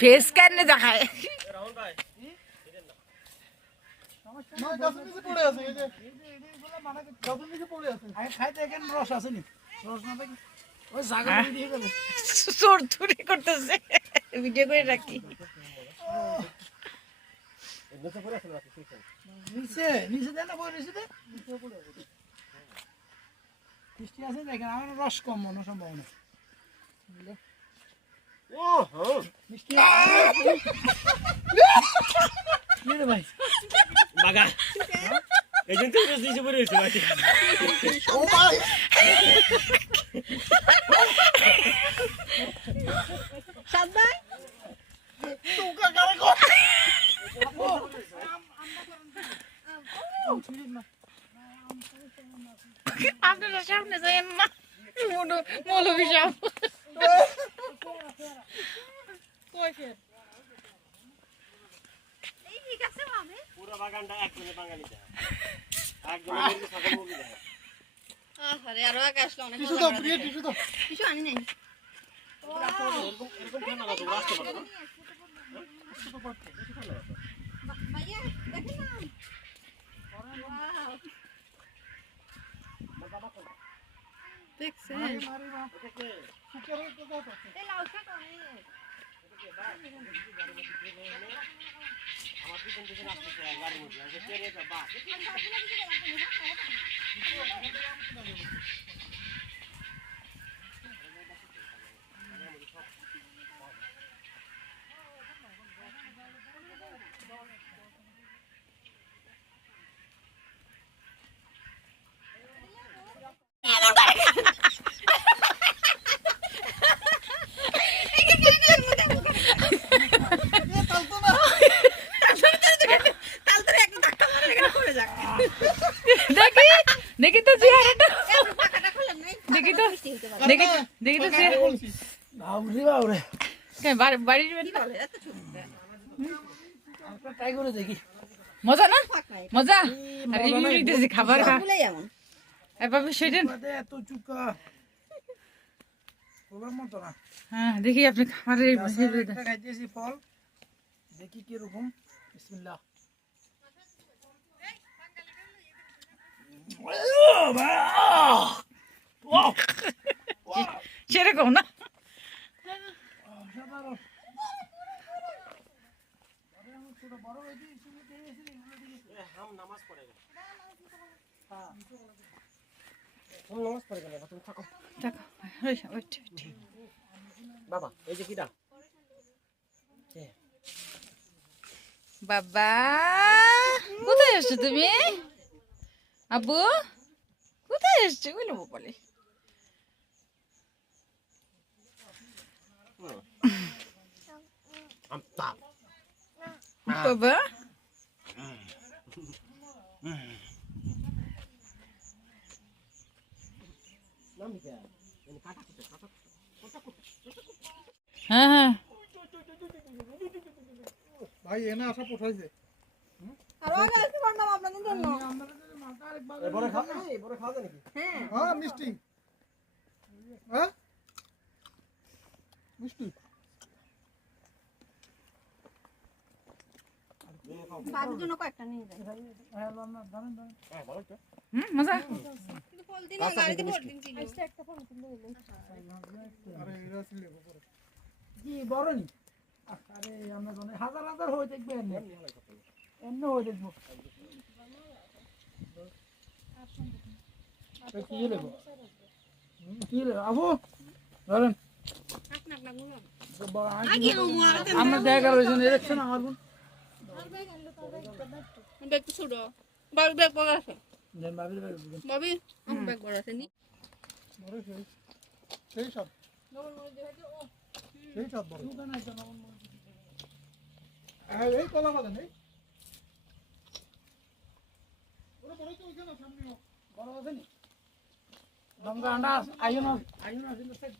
face কেন দেখায় চোর করতেছে ভিডিও করে রাখি রস কম মনে সম্ভাবনা ভাই বাগা এই জন্য তো নিচে পড়ে রয়েছে ভাই ও ভাই সাবধান তোকা করে কর আপনারা সামনে যাইয়েন না মৌলবী সাহেব পুরো বাগানটা একজনে বাঙালি দেয় একজনে মিলে সকল মুভি দেয় আরে আরো আগে আসলে অনেক টিস্যু দাও প্রিয় টিস্যু দাও কিছু আনি নাই এরকম ঠান্ডা না তো রাস্তা পারো না ভাইয়া দেখেন না ওয়াও দেখছেন মারি মা সুকের তো দাও এই লাউ শাক অনেক আমার পিছন পিছন আসতেছে গাড়ির মধ্যে আর চেরে তো বাস দেখি তো চেহারাটা দেখি তো দেখি দেখি তো চেহারা বাবরে বাবরে বাড়ির ট্রাই করে দেখি মজা না মজা রিভিউ দিতেছি খাবার খা বলে এমন এভাবে সেদিন এত চুকা বলার মতো না হ্যাঁ দেখি আপনি খাবারের একটা খাইতেছি ফল দেখি কিরকম বিসমিল্লাহ সেরকম না হাম নামাজ পড়ে গেল হাম নামাজ পড়ে গেল তুমি থাকো দেখো ওইট বাবা এই যে কিডা বাবা কোথায় এসছো তুমি আব্বু কোথায় এসছো ওই লোক বলে বাবা হ্যাঁ হ্যাঁ ভাই এনে আসা পঠাইছে আরো আগে আসতে পারলাম আপনাদের জন্য এবারে খাওয়া যায় নাকি হ্যাঁ হ্যাঁ মিষ্টি হ্যাঁ মিষ্টি বাবুর জন্য কয়েকটা নিয়ে যাই হ্যাঁ না দাঁড়ান দাঁড়ান হ্যাঁ ভালো তো মজা কিন্তু ফল দিন না গাড়িতে ফল দিন ছিল একটা ফল কিনতে হলো আরে এরা ছিল উপরে জি বড় নি আরে আমরা জানি হাজার হাজার হয়ে দেখবে এমনি এমনি হয়ে দেখবো কি লেবো কি লেবো আবু ধরেন আপনা আপনা গুলো আমরা দেখা রয়েছেন দেখছেন আমার বোন ব্যাগ তো ছোট বাবু ব্যাগ বড় আছে দেন ভাবি বাবি আমার ব্যাগ বড় আছে নি বড় সেই সব সেই সব বড় হ্যাঁ এই কলা বাগান এই ওরে বড় তো ওইখানে সামনে বড় আছে নি গঙ্গা আন্ডা আইন আছে কিন্তু সেট